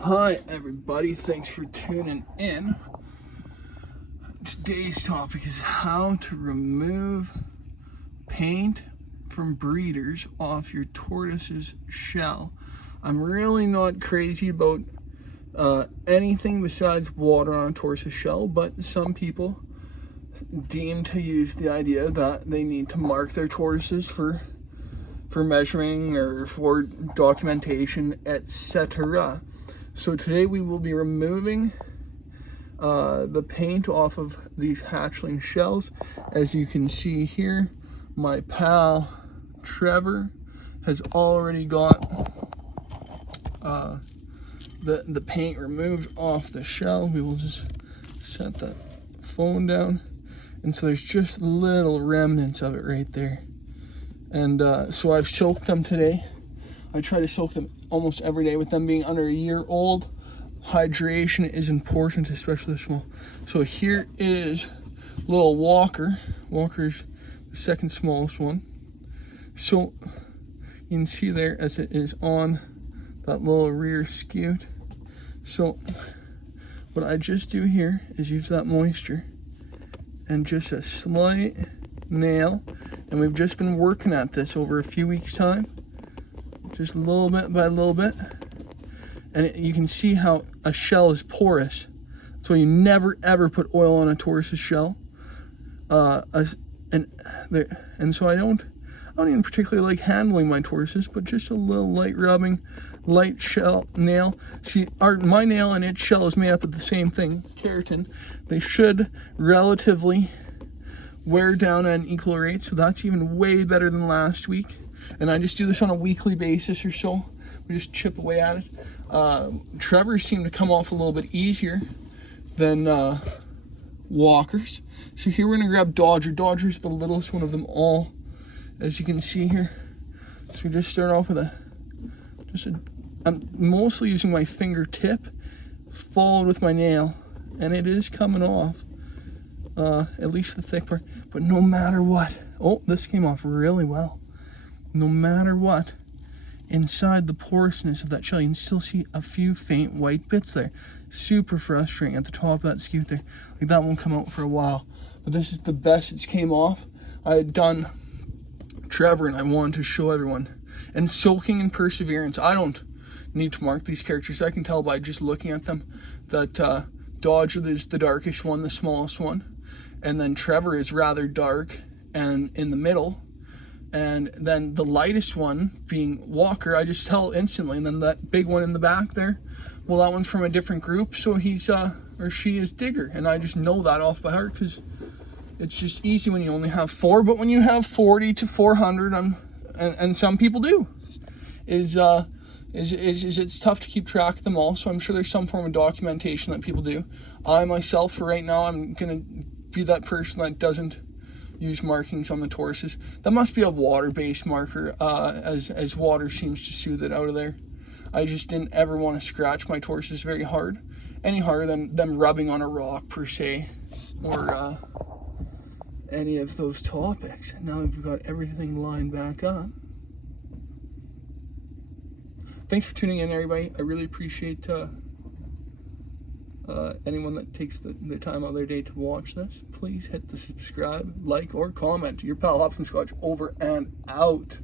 Hi everybody, thanks for tuning in. Today's topic is how to remove paint from breeders off your tortoise's shell. I'm really not crazy about anything besides water on a tortoise's shell, but some people deem to use the idea that they need to mark their tortoises for measuring or for documentation, etc. So today we will be removing the paint off of these hatchling shells. As you can see here, my pal Trevor has already got the paint removed off the shell. We will just set that phone down, and so there's just little remnants of it right there. And so I've soaked them today. I try to soak them almost every day. With them being under a year old, hydration is important, especially this one. So here is little Walker. Walker's the second smallest one. So you can see there as it is on that little rear scoot. So what I just do here is use that moisture and just a slight nail, and we've just been working at this over a few weeks time, just a little bit by a little bit, and you can see how a shell is porous. So you never ever put oil on a tortoise's shell, and so I don't even particularly like handling my tortoises, but just a little light rubbing, light shell nail. See, my nail and its shell is made up of the same thing, keratin. They should relatively wear down at an equal rate, so that's even way better than last week. And I just do this on a weekly basis or so. We just chip away at it. Trevor's seem to come off a little bit easier than Walker's. So here we're gonna grab Dodger. Dodger's the littlest one of them all, as you can see here. So we just start off with I'm mostly using my fingertip, followed with my nail, and it is coming off. At least the thick part. But no matter what, oh, this came off really well. No matter what, inside the porousness of that shell, you can still see a few faint white bits there. Super frustrating at the top of that scoot there. Like that won't come out for a while. But this is the best it's came off. I had done Trevor and I wanted to show everyone. And soaking and perseverance, I don't need to mark these characters. I can tell by just looking at them that Dodger is the darkest one, the smallest one. And then Trevor is rather dark and in the middle. And then the lightest one being Walker, I just tell instantly. And then that big one in the back there, well, that one's from a different group, so he's or she is Digger. And I just know that off by heart because it's just easy when you only have 4. But when you have 40 to 400, and some people do, is it's tough to keep track of them all. So I'm sure there's some form of documentation that people do. I myself, for right now, I'm gonna be that person that doesn't use markings on the tortoises. That must be a water-based marker, as water seems to soothe it out of there. I just didn't ever want to scratch my tortoises very hard, any harder than them rubbing on a rock per se, or any of those topics. Now we've got everything lined back up. Thanks for tuning in, everybody. I really appreciate anyone that takes the time out of their day to watch this. Please hit the subscribe, like, or comment. Your pal Hobson Scotch over and out.